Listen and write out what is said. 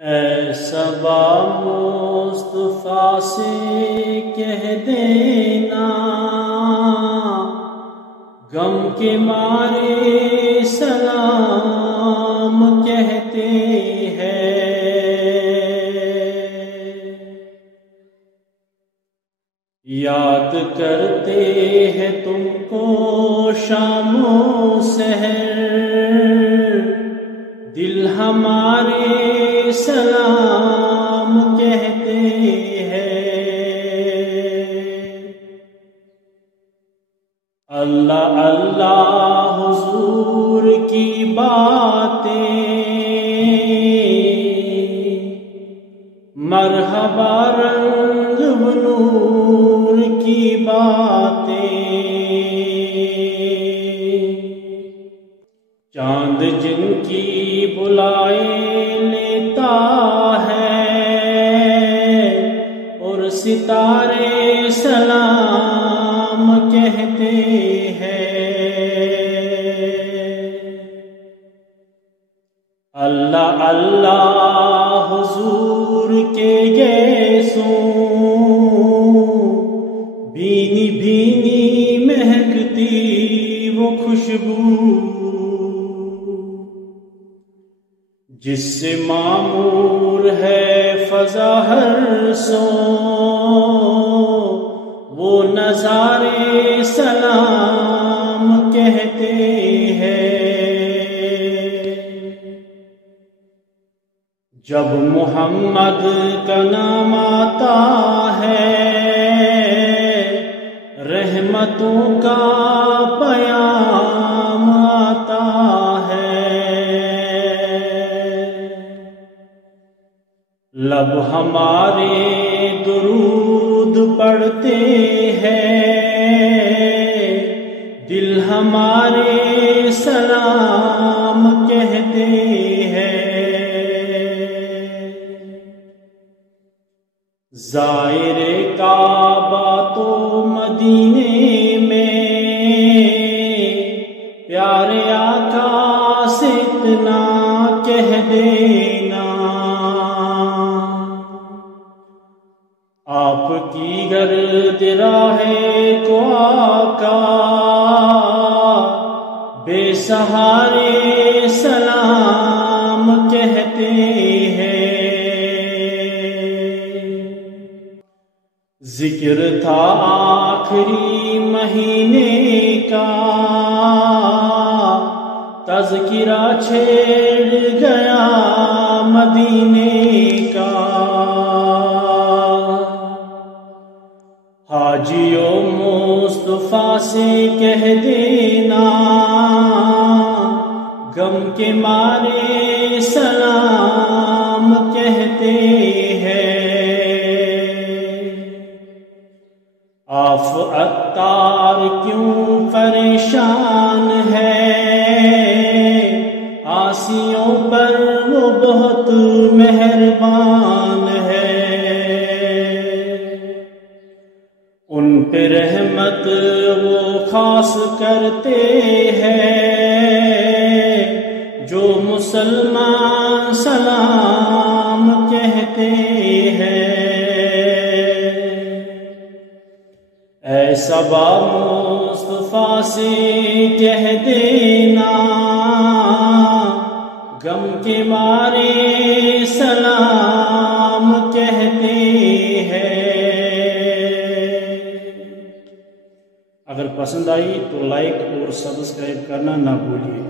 اے صبا مصطفیٰ سے کہہ دینا، غم کے مارے سلام کہتے ہیں۔ یاد کرتے ہیں تم کو شام و سحر، دل ہمارے سلام کہتے ہیں۔ اللہ اللہ حضور کی باتیں، مرحبا رنگ و نور کی باتیں، چاند جن کی بلائے لیتا ہے اور ستارے سلام کہتے ہیں۔ اللہ اللہ حضور کے گیسوں، بھینی بھینی مہکتی وہ خوشبو، جس سے معمور ہے فضا ہر سو، وہ نظارے سلام کہتے ہیں۔ جب محمد کا نام آتا ہے، رحمتوں کا پیام آتا ہے۔ لب ہمارے درود پڑھتے ہیں، دل ہمارے سلام کہتے ہیں۔ زائر کعبہ تو مدینے میں، پیارے آقا سے اتنا کہہ دینا، آپ کی گرد راہ کو آقا بے سہارے سلام کہتے ہیں۔ ذکر تھا آخری مہینے کا، تذکرہ چھیڑ گیا مدینے کا۔ حاجیوں مصطفیٰ سے کہہ دینا، غم کے مارے سلام کہتے ہیں۔ آف عطار کیوں پریشان ہے، عاصیوں پر وہ بہت مہربان ہے۔ ان پہ رحمت وہ خاص کرتے ہیں، جو مسلمان سلام کہتے ہیں۔ اے صبا مصطفیٰ سے کہہ دینا، غم کے مارے سلام کہتے ہیں۔ اگر پسند آئی تو لائک اور سبسکرائب کرنا نہ بھولیے۔